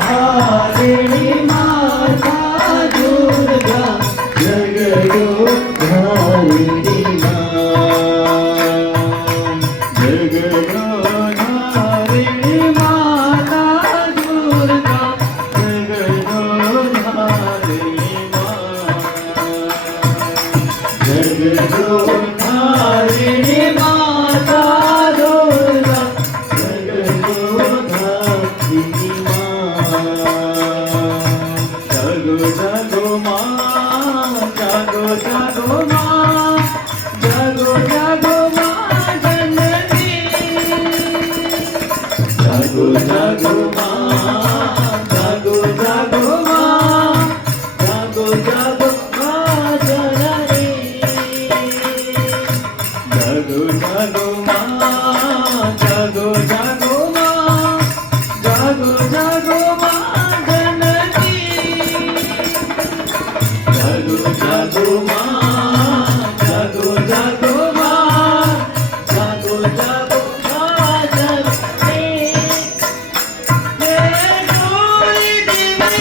धारिणी माता दुर्गा जगदो धारिणी जगदो धारिणी माता दुर्गा जगदो धारिणी जगदो धारिणी माता दुर्गा जगदो धारिणी जगो जगो माँ जगो जगो माँ जगो जगो माँ जननी जगो जगो माँ जगो जगो माँ जगो जगो माँ जननी जगो जगो माँ जगो जगो माँ जगो जगो माँ जननी जगो जगो माँ जगो जगो माँ जगो जगो माँ जननी हे गौरी देवी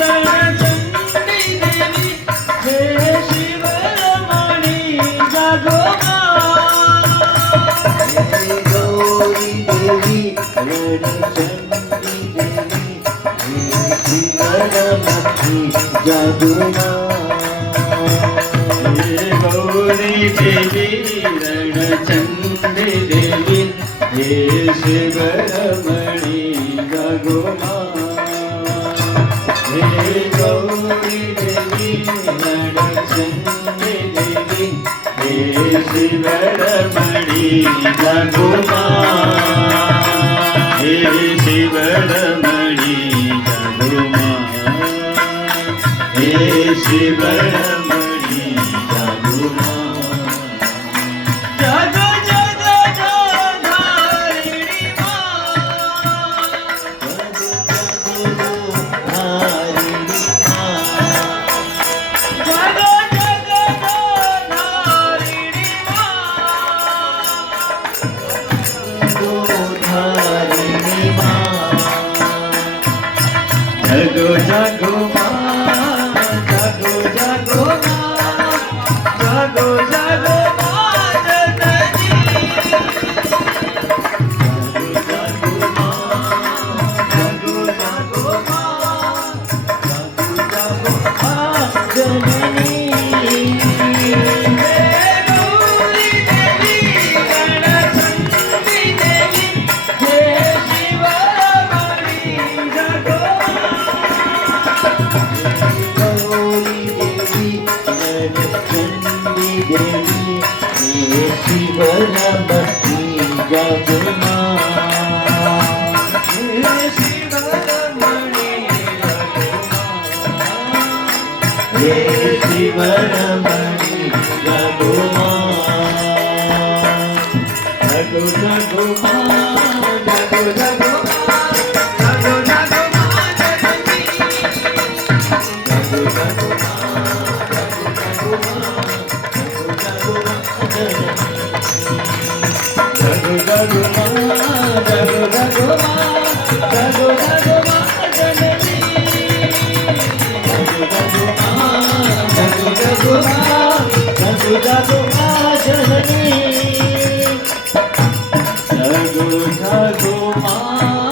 रणचंडी देवी हे शिवरमणि जगो हे गौरी देवी रणचंडी देवी हे शिवरमणि जगो हे गौरी देवी रणचंडी देवी हे शिवरमणि जगो हे गौरी देवी रणचंडी देवी हे शिवरमणि जगो हे शिवरमणि जगो हे शिवरमणि जगो जगो जगो धारिणी माँ जगो धारिणी माँ जगो जगो धारिणी माँ जगो धारिणी माँ जगो जगो माँ जगो जगो माँ जगो जगो माँ जननी जगो जगो माँ जगो जगो माँ जगो जगो माँ जननी हे गौरी देवी रणचंडी देवी हे शिवरमणि जगो गौरी देवी रणचंडी देवी हे शिवरमणि जगो हे शिवरमणि जगो हे शिवरमणि जगो जगो जगो माँ जगो जगो माँ जगो जगो माँ जननी जगो जगो माँ जगो जगो माँ जगो जगो माँ जननी जगो जगो माँ जगो जगो माँ जगो जगो माँ जननी जगो जगो माँ जगो जगो माँ